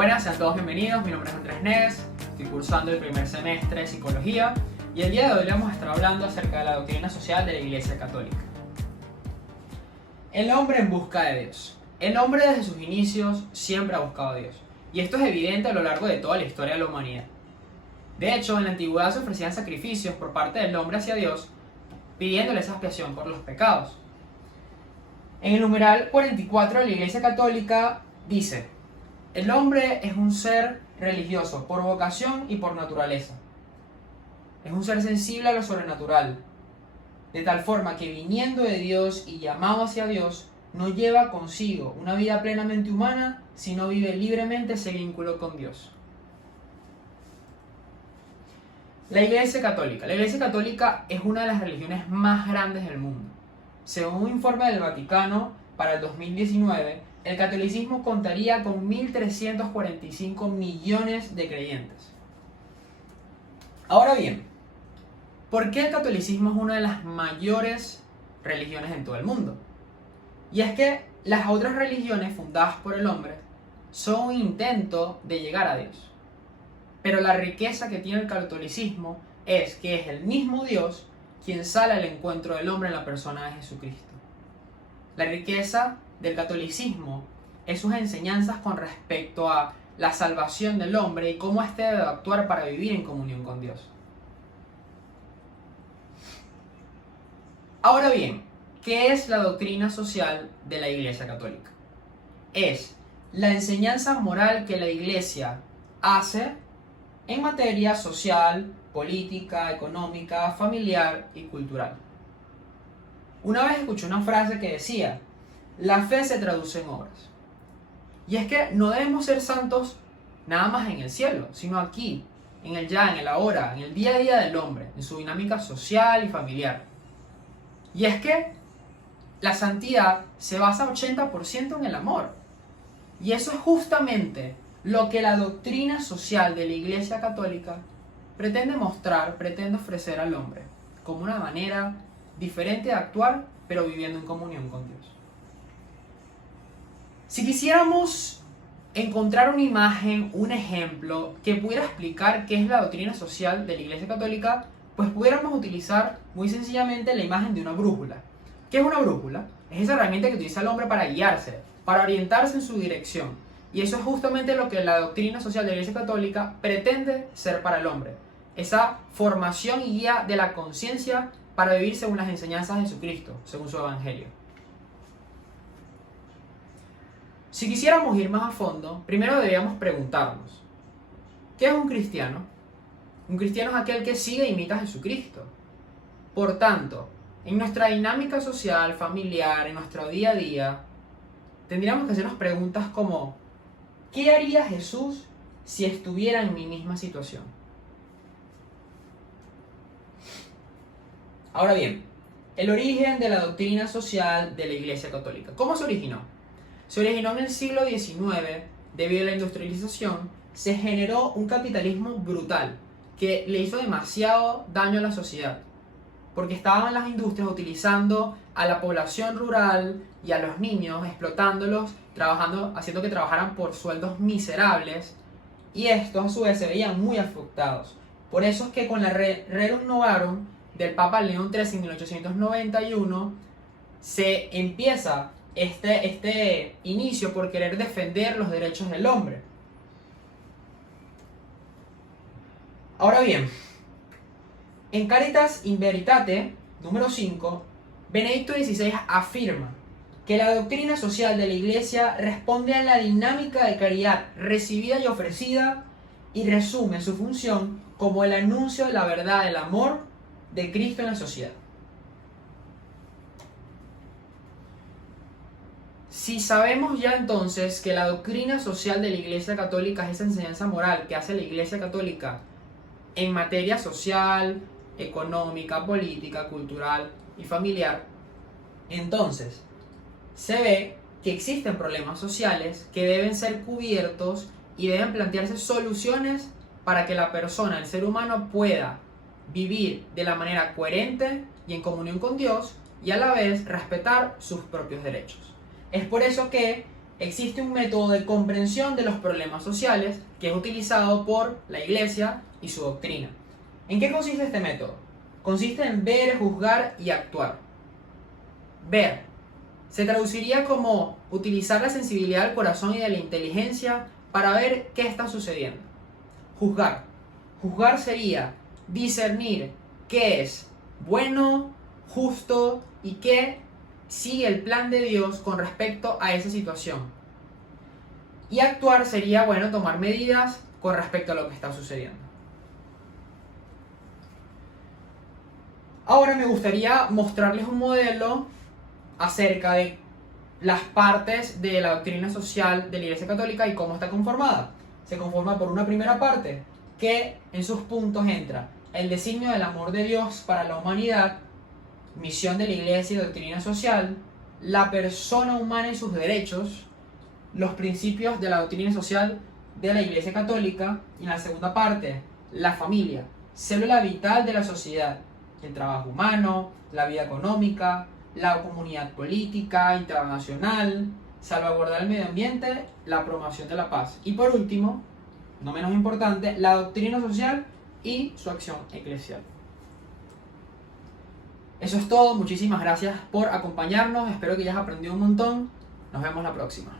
Buenas, sean todos bienvenidos. Mi nombre es Andrés Neves, estoy cursando el primer semestre de Psicología y el día de hoy vamos a estar hablando acerca de la doctrina social de la Iglesia Católica. El hombre en busca de Dios. El hombre desde sus inicios siempre ha buscado a Dios, y esto es evidente a lo largo de toda la historia de la humanidad. De hecho, en la antigüedad se ofrecían sacrificios por parte del hombre hacia Dios, pidiéndole esa expiación por los pecados. En el numeral 44 de la Iglesia Católica dice: el hombre es un ser religioso por vocación y por naturaleza. Es un ser sensible a lo sobrenatural, de tal forma que viniendo de Dios y llamado hacia Dios, no lleva consigo una vida plenamente humana, sino vive libremente ese vínculo con Dios. La Iglesia Católica. La Iglesia Católica es una de las religiones más grandes del mundo. Según un informe del Vaticano para el 2019, el catolicismo contaría con 1.345 millones de creyentes. Ahora bien, ¿por qué el catolicismo es una de las mayores religiones en todo el mundo? Y es que las otras religiones fundadas por el hombre son un intento de llegar a Dios. Pero la riqueza que tiene el catolicismo es que es el mismo Dios quien sale al encuentro del hombre en la persona de Jesucristo. La riqueza del catolicismo es sus enseñanzas con respecto a la salvación del hombre y cómo éste debe actuar para vivir en comunión con Dios. Ahora bien, ¿qué es la doctrina social de la Iglesia Católica? Es la enseñanza moral que la Iglesia hace en materia social, política, económica, familiar y cultural. Una vez escuché una frase que decía: la fe se traduce en obras. Y es que no debemos ser santos nada más en el cielo, sino aquí, en el ya, en el ahora, en el día a día del hombre, en su dinámica social y familiar. Y es que la santidad se basa 80% en el amor. Y eso es justamente lo que la doctrina social de la Iglesia Católica pretende mostrar, pretende ofrecer al hombre, como una manera diferente de actuar, pero viviendo en comunión con Dios. Si quisiéramos encontrar una imagen, un ejemplo que pudiera explicar qué es la doctrina social de la Iglesia Católica, pues pudiéramos utilizar muy sencillamente la imagen de una brújula. ¿Qué es una brújula? Es esa herramienta que utiliza el hombre para guiarse, para orientarse en su dirección. Y eso es justamente lo que la doctrina social de la Iglesia Católica pretende ser para el hombre. Esa formación y guía de la conciencia para vivir según las enseñanzas de Jesucristo, según su Evangelio. Si quisiéramos ir más a fondo, primero deberíamos preguntarnos: ¿qué es un cristiano? Un cristiano es aquel que sigue e imita a Jesucristo. Por tanto, en nuestra dinámica social, familiar, en nuestro día a día, tendríamos que hacernos preguntas como: ¿qué haría Jesús si estuviera en mi misma situación? Ahora bien, el origen de la doctrina social de la Iglesia Católica. ¿Cómo se originó? Se originó en el siglo XIX. Debido a la industrialización, se generó un capitalismo brutal que le hizo demasiado daño a la sociedad, porque estaban las industrias utilizando a la población rural y a los niños, explotándolos, haciendo que trabajaran por sueldos miserables, y estos a su vez se veían muy afectados. Por eso es que con la Rerum Novarum del Papa León XIII en 1891 se empieza este inicio por querer defender los derechos del hombre. Ahora bien, en Caritas in Veritate, número 5, Benedicto XVI afirma que la doctrina social de la Iglesia responde a la dinámica de caridad recibida y ofrecida y resume su función como el anuncio de la verdad del amor de Cristo en la sociedad. Si sabemos ya entonces que la doctrina social de la Iglesia Católica es esa enseñanza moral que hace la Iglesia Católica en materia social, económica, política, cultural y familiar, entonces se ve que existen problemas sociales que deben ser cubiertos y deben plantearse soluciones para que la persona, el ser humano, pueda vivir de la manera coherente y en comunión con Dios y a la vez respetar sus propios derechos. Es por eso que existe un método de comprensión de los problemas sociales que es utilizado por la Iglesia y su doctrina. ¿En qué consiste este método? Consiste en ver, juzgar y actuar. Ver se traduciría como utilizar la sensibilidad del corazón y de la inteligencia para ver qué está sucediendo. Juzgar. Juzgar sería discernir qué es bueno, justo y qué sigue el plan de Dios con respecto a esa situación. Y actuar sería, bueno, tomar medidas con respecto a lo que está sucediendo. Ahora me gustaría mostrarles un modelo acerca de las partes de la doctrina social de la Iglesia Católica y cómo está conformada. Se conforma por una primera parte que en sus puntos entra el designio del amor de Dios para la humanidad, misión de la Iglesia y doctrina social, la persona humana y sus derechos, los principios de la doctrina social de la Iglesia Católica, y en la segunda parte, la familia, célula vital de la sociedad, el trabajo humano, la vida económica, la comunidad política, internacional, salvaguardar el medio ambiente, la promoción de la paz. Y por último, no menos importante, la doctrina social y su acción eclesial. Eso es todo, muchísimas gracias por acompañarnos, espero que hayas aprendido un montón, nos vemos la próxima.